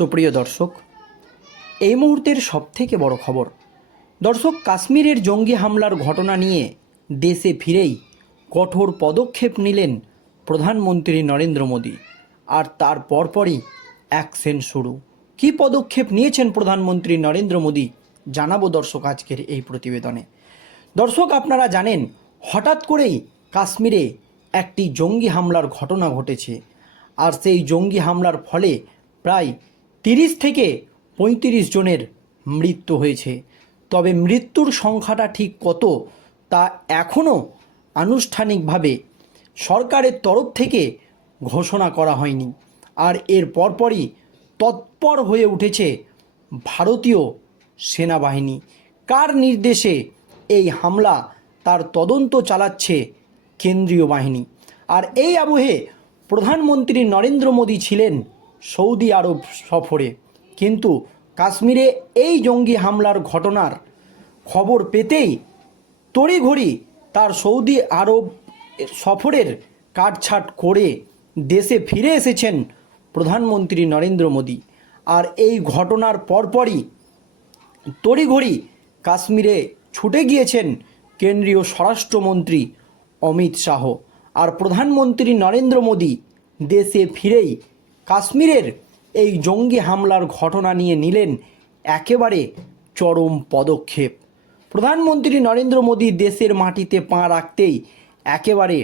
সুপ্রিয় দর্শক, এই মুহূর্তের সবথেকে বড় খবর, দর্শক, কাশ্মীরের জঙ্গি হামলার ঘটনা নিয়ে দেশে ফিরেই কঠোর পদক্ষেপ নিলেন প্রধানমন্ত্রী নরেন্দ্র মোদী। আর তার পরপরই অ্যাকশন শুরু। কী পদক্ষেপ নিয়েছেন প্রধানমন্ত্রী নরেন্দ্র মোদী, জানাব দর্শক আজকের এই প্রতিবেদনে। দর্শক, আপনারা জানেন, হঠাৎ করেই কাশ্মীরে একটি জঙ্গি হামলার ঘটনা ঘটেছে। আর সেই জঙ্গি হামলার ফলে প্রায় তিরিশ থেকে পঁয়ত্রিশ জনের মৃত্যু হয়েছে। তবে মৃত্যুর সংখ্যাটা ঠিক কত তা এখনও আনুষ্ঠানিকভাবে সরকারের তরফ থেকে ঘোষণা করা হয়নি। আর এর পরপরই তৎপর হয়ে উঠেছে ভারতীয় সেনাবাহিনী। কার নির্দেশে এই হামলা তার তদন্ত চালাচ্ছে কেন্দ্রীয় বাহিনী? আর এই আবহে প্রধানমন্ত্রী নরেন্দ্র মোদী ছিলেন সৌদি আরব সফরে। কিন্তু কাশ্মীরে এই জঙ্গি হামলার ঘটনার খবর পেতেই তড়িঘড়ি তার সৌদি আরব সফরের কাটছাট করে দেশে ফিরে এসেছেন প্রধানমন্ত্রী নরেন্দ্র মোদী। আর এই ঘটনার পরপরই তড়িঘড়ি কাশ্মীরে ছুটে গিয়েছেন কেন্দ্রীয় স্বরাষ্ট্রমন্ত্রী অমিত শাহ। আর প্রধানমন্ত্রী নরেন্দ্র মোদী দেশে ফিরেই কাশ্মীরের এই জঙ্গি হামলার ঘটনা নিয়ে নিলেন একেবারে চরম পদক্ষেপ। প্রধানমন্ত্রী নরেন্দ্র মোদী দেশের মাটিতে পা রাখতেই একেবারে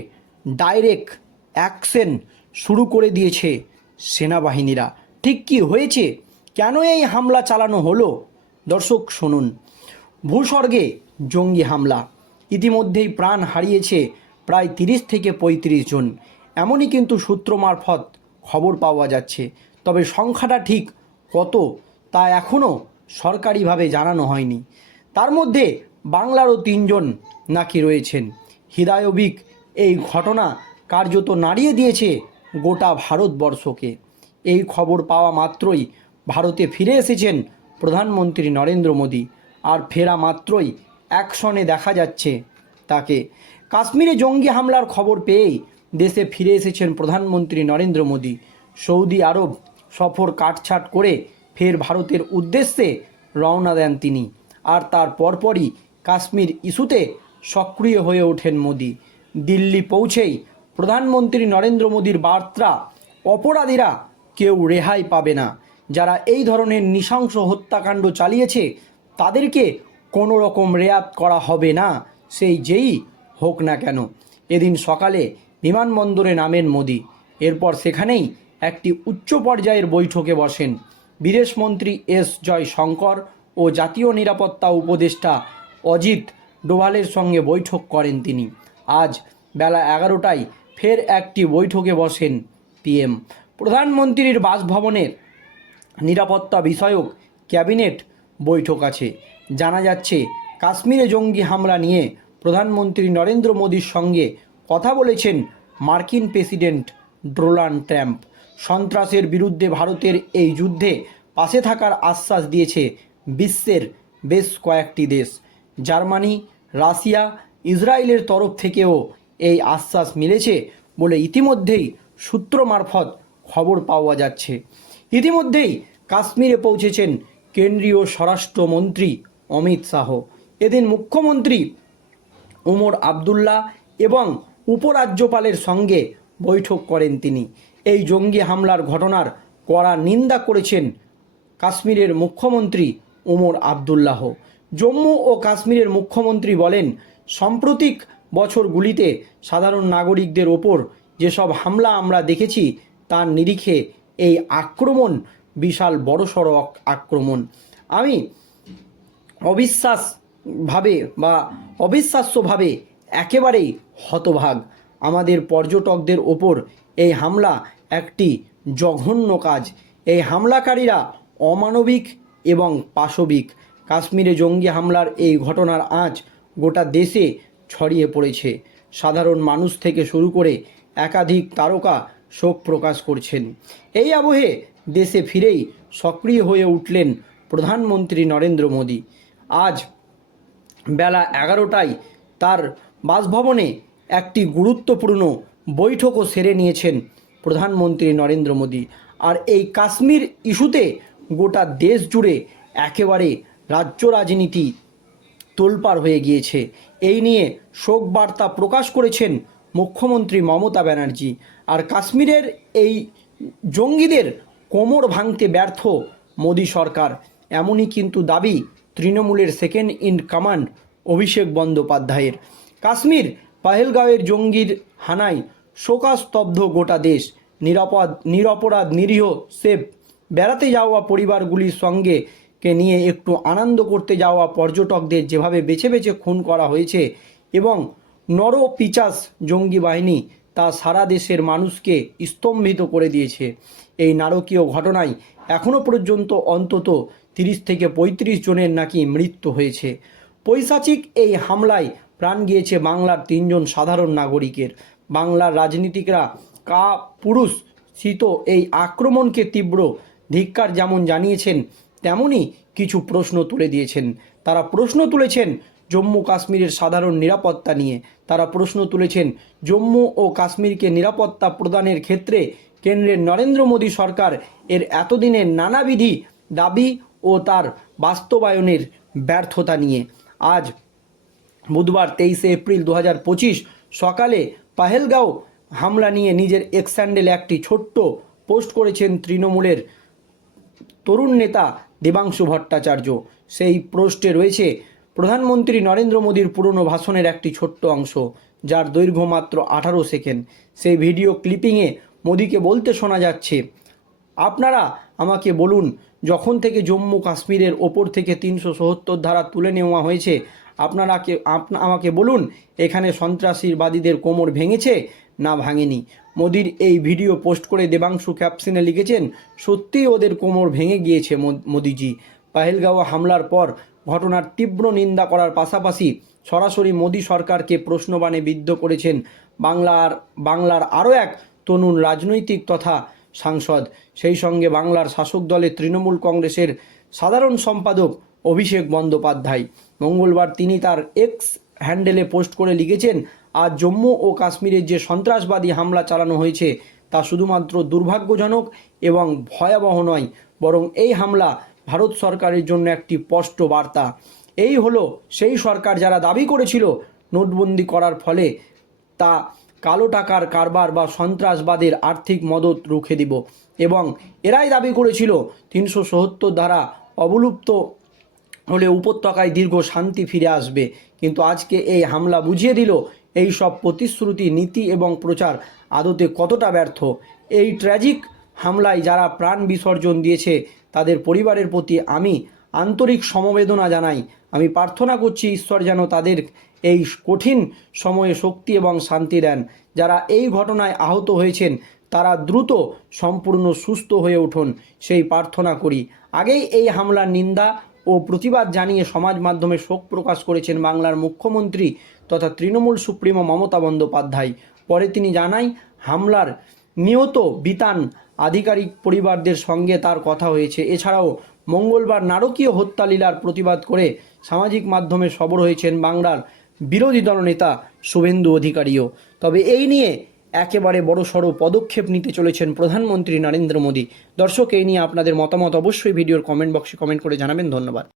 ডাইরেক্ট অ্যাকশন শুরু করে দিয়েছে সেনাবাহিনীরা। ঠিক কি হয়েছে? কেন এই হামলা চালানো হলো? দর্শক শুনুন। ভূস্বর্গে জঙ্গি হামলা। ইতিমধ্যেই প্রাণ হারিয়েছে প্রায় তিরিশ থেকে পঁয়ত্রিশ জন। এমনই কিন্তু সূত্র মারফত খবর পাওয়া যাচ্ছে। তবে সংখ্যাটা ঠিক কত তা এখনও সরকারিভাবে জানানো হয়নি। তার মধ্যে বাংলারও তিনজন নাকি রয়েছেন। হৃদয়বিক এই ঘটনা কার্যত নাড়িয়ে দিয়েছে গোটা ভারতবর্ষকে। এই খবর পাওয়া মাত্রই ভারতে ফিরে এসেছেন প্রধানমন্ত্রী নরেন্দ্র মোদী। আর ফেরা মাত্রই অ্যাকশনে দেখা যাচ্ছে তাকে। কাশ্মীরে জঙ্গি হামলার খবর পেয়েই দেশে ফিরে এসেছেন প্রধানমন্ত্রী নরেন্দ্র মোদী। সৌদি আরব সফর কাটছাট করে ফের ভারতের উদ্দেশ্যে রওনা দেন তিনি। আর তার পরপরই কাশ্মীর ইস্যুতে সক্রিয় হয়ে ওঠেন মোদী। দিল্লি পৌঁছেই প্রধানমন্ত্রী নরেন্দ্র মোদীর বার্তা, অপরাধীরা কেউ রেহাই পাবে না। যারা এই ধরনের নৃশংস হত্যাকাণ্ড চালিয়েছে, তাদেরকে কোনো রকম রেয়াত করা হবে না। সেই যেই হোক না কেন। এদিন সকালে বিমানবন্দরে নামেন মোদি। এরপর সেখানেই একটি উচ্চ পর্যায়ের বৈঠকে বসেন। বিদেশমন্ত্রী এস জয়শঙ্কর ও জাতীয় নিরাপত্তা উপদেষ্টা অজিত ডোভালের সঙ্গে বৈঠক করেন তিনি। আজ বেলা এগারোটায় ফের একটি বৈঠকে বসেন পিএম। প্রধানমন্ত্রীর বাসভবনের নিরাপত্তা বিষয়ক ক্যাবিনেট বৈঠক আছে। জানা যাচ্ছে, কাশ্মীরে জঙ্গি হামলা নিয়ে প্রধানমন্ত্রী নরেন্দ্র মোদীর সঙ্গে কথা বলেছেন মার্কিন প্রেসিডেন্ট ডোনাল্ড ট্রাম্প। সন্ত্রাসের বিরুদ্ধে ভারতের এই যুদ্ধে পাশে থাকার আশ্বাস দিয়েছে বিশ্বের বেশ কয়েকটি দেশ। জার্মানি, রাশিয়া, ইসরায়েলের তরফ থেকেও এই আশ্বাস মিলেছে বলে ইতিমধ্যেই সূত্র মারফত খবর পাওয়া যাচ্ছে। ইতিমধ্যেই কাশ্মীরে পৌঁছেছেন কেন্দ্রীয় স্বরাষ্ট্রমন্ত্রী অমিত শাহ। এদিন মুখ্যমন্ত্রী ওমর আবদুল্লাহ এবং উপরাজ্যপালের সঙ্গে বৈঠক করেন তিনি। এই জঙ্গি হামলার ঘটনার কড়া নিন্দা করেছেন কাশ্মীরের মুখ্যমন্ত্রী ওমর আবদুল্লাহ। জম্মু ও কাশ্মীরের মুখ্যমন্ত্রী বলেন, সাম্প্রতিক বছরগুলিতে সাধারণ নাগরিকদের ওপর যেসব হামলা আমরা দেখেছি, তার নিরিখে এই আক্রমণ বিশাল বড়সড় আক- আক্রমণ। আমি অবিশ্বাসভাবে বা অবিশ্বাস্যভাবে একেবারেই হতভাগ। আমাদের পর্যটকদের ওপর এই হামলা একটি জঘন্য কাজ। এই হামলাকারীরা অমানবিক এবং পাশবিক। কাশ্মীরে জঙ্গি হামলার এই ঘটনার আঁচ গোটা দেশে ছড়িয়ে পড়েছে। সাধারণ মানুষ থেকে শুরু করে একাধিক তারকা শোক প্রকাশ করছেন। এই আবহে দেশে ফিরেই সক্রিয় হয়ে উঠলেন প্রধানমন্ত্রী নরেন্দ্র মোদী। আজ বেলা এগারোটায় তার বাসভবনে একটি গুরুত্বপূর্ণ বৈঠকও সেরে নিয়েছেন প্রধানমন্ত্রী নরেন্দ্র মোদী। আর এই কাশ্মীর ইস্যুতে গোটা দেশ জুড়ে একেবারে রাজ্য রাজনীতি তোলপাড় হয়ে গিয়েছে। এই নিয়ে শোক বার্তা প্রকাশ করেছেন মুখ্যমন্ত্রী মমতা ব্যানার্জি। আর কাশ্মীরের এই জঙ্গিদের কোমর ভাঙতে ব্যর্থ মোদী সরকার। এমনই কিন্তু দাবি তৃণমূলের সেকেন্ড ইন কমান্ড অভিষেক বন্দ্যোপাধ্যায়ের। কাশ্মীর, পাহেলগাঁওয়ের জঙ্গির হানায় শোকাস্তব্ধ গোটা দেশ। নিরাপদ, নিরপরাধ, নিরীহ, সেফ, বেড়াতে যাওয়া পরিবারগুলির সঙ্গে কে নিয়ে একটু আনন্দ করতে যাওয়া পর্যটকদের যেভাবে বেছে বেছে খুন করা হয়েছে এবং নর পিচাস জঙ্গি বাহিনী তা সারা দেশের মানুষকে স্তম্ভিত করে দিয়েছে। এই নারকীয় ঘটনায় এখনও পর্যন্ত অন্তত তিরিশ থেকে পঁয়ত্রিশ জনের নাকি মৃত্যু হয়েছে। পৈশাচিক এই হামলায় প্রাণ গিয়েছে বাংলার তিনজন সাধারণ নাগরিকের। বাংলার রাজনীতিকরা কা পুরুষ শীত এই আক্রমণকে তীব্র ধিক্কার যেমন জানিয়েছেন, তেমনই কিছু প্রশ্ন তুলে দিয়েছেন। তারা প্রশ্ন তুলেছেন জম্মু কাশ্মীরের সাধারণ নিরাপত্তা নিয়ে। তারা প্রশ্ন তুলেছেন জম্মু ও কাশ্মীরকে নিরাপত্তা প্রদানের ক্ষেত্রে কেন্দ্রের নরেন্দ্র মোদী সরকার এর এতদিনের নানাবিধি দাবি ও তার বাস্তবায়নের ব্যর্থতা নিয়ে। আজ বুধবার তেইশে এপ্রিল দু হাজার পঁচিশ সকালে পাহেলগাঁও হামলা নিয়ে নিজের এক্স হ্যান্ডেলে একটি ছোট্ট পোস্ট করেছেন তৃণমূলের তরুণ নেতা দেবাংশু ভট্টাচার্য। সেই পোস্টে রয়েছে, প্রধানমন্ত্রী নরেন্দ্র মোদীর পুরনো ভাষণের একটি ছোট্ট অংশ, যার দৈর্ঘ্য মাত্র আঠারো সেকেন্ড। সেই ভিডিও ক্লিপিংয়ে মোদীকে বলতে শোনা যাচ্ছে, আপনারা আমাকে বলুন, যখন থেকে জম্মু কাশ্মীরের ওপর থেকে তিনশো সত্তর ধারা তুলে নেওয়া হয়েছে আপনারা কে আপনা, আমাকে বলুন, এখানে সন্ত্রাসীবাদীদের কোমর ভেঙেছে না ভাঙেনি? মোদির এই ভিডিও পোস্ট করে দেবাংশু ক্যাপশনে লিখেছেন সত্যিই ওদের কোমর ভেঙে গিয়েছে মোদিজি। পাহেলগাঁও হামলার পর ঘটনার তীব্র নিন্দা করার পাশাপাশি সরাসরি মোদী সরকারকে প্রশ্নবাণে বিদ্ধ করেছেন বাংলার বাংলার আরও এক তরুণ রাজনৈতিক তথা সাংসদ। সেই সঙ্গে বাংলার শাসক দলের তৃণমূল কংগ্রেসের সাধারণ সম্পাদক অভিষেক বন্দ্যোপাধ্যায়। মঙ্গলবার তিনি তার এক্স হ্যান্ডেলে পোস্ট করে লিখেছেন, আজ জম্মু ও কাশ্মীরের যে সন্ত্রাসবাদী হামলা চালানো হয়েছে, তা শুধুমাত্র দুর্ভাগ্যজনক এবং ভয়াবহ নয়, বরং এই হামলা ভারত সরকারের জন্য একটি স্পষ্ট বার্তা। এই হলো সেই সরকার যারা দাবি করেছিল নোটবন্দি করার ফলে, তা কালো টাকার কারবার বা সন্ত্রাসবাদের আর্থিক মদত রুখে দিব। এবং এরাই দাবি করেছিল, তিনশো সত্তর ধারা অবলুপ্ত হলে উপত্যকায় দীর্ঘ শান্তি ফিরে আসবে। কিন্তু আজকে এই হামলা বুঝিয়ে দিল এই সব প্রতিশ্রুতি, নীতি এবং প্রচার আদতে কতটা ব্যর্থ। এই ট্র্যাজিক হামলায় যারা প্রাণ বিসর্জন দিয়েছে, তাদের পরিবারের প্রতি আমি আন্তরিক সমবেদনা জানাই। আমি প্রার্থনা করছি ঈশ্বর যেন তাদের এই কঠিন সময়ে শক্তি এবং শান্তি দেন। যারা এই ঘটনায় আহত হয়েছেন, তারা দ্রুত সম্পূর্ণ সুস্থ হয়ে উঠুন, সেই প্রার্থনা করি। আগেই এই হামলার নিন্দা ও প্রতিবাদ জানিয়ে সমাজ মাধ্যমে শোক প্রকাশ করেছেন বাংলার মুখ্যমন্ত্রী তথা তৃণমূল সুপ্রিমো মমতা বন্দ্যোপাধ্যায়। পরে তিনি জানাই হামলার নিহত বিতান আধিকারিক পরিবারদের সঙ্গে তার কথা হয়েছে। এছাড়াও মঙ্গলবার নারকীয় হত্যালীলার প্রতিবাদ করে সামাজিক মাধ্যমে সবর হয়েছেন বাংলার বিরোধী দলনেতা শুভেন্দু অধিকারীও। তবে এই নিয়ে একেবারে বড় সড়ো পদক্ষেপ নিতে চলেছেন প্রধানমন্ত্রী নরেন্দ্র মোদী। দর্শক, এই নিয়ে আপনাদের মতামত অবশ্যই ভিডিওর কমেন্ট বক্সে কমেন্ট করে জানাবেন। ধন্যবাদ।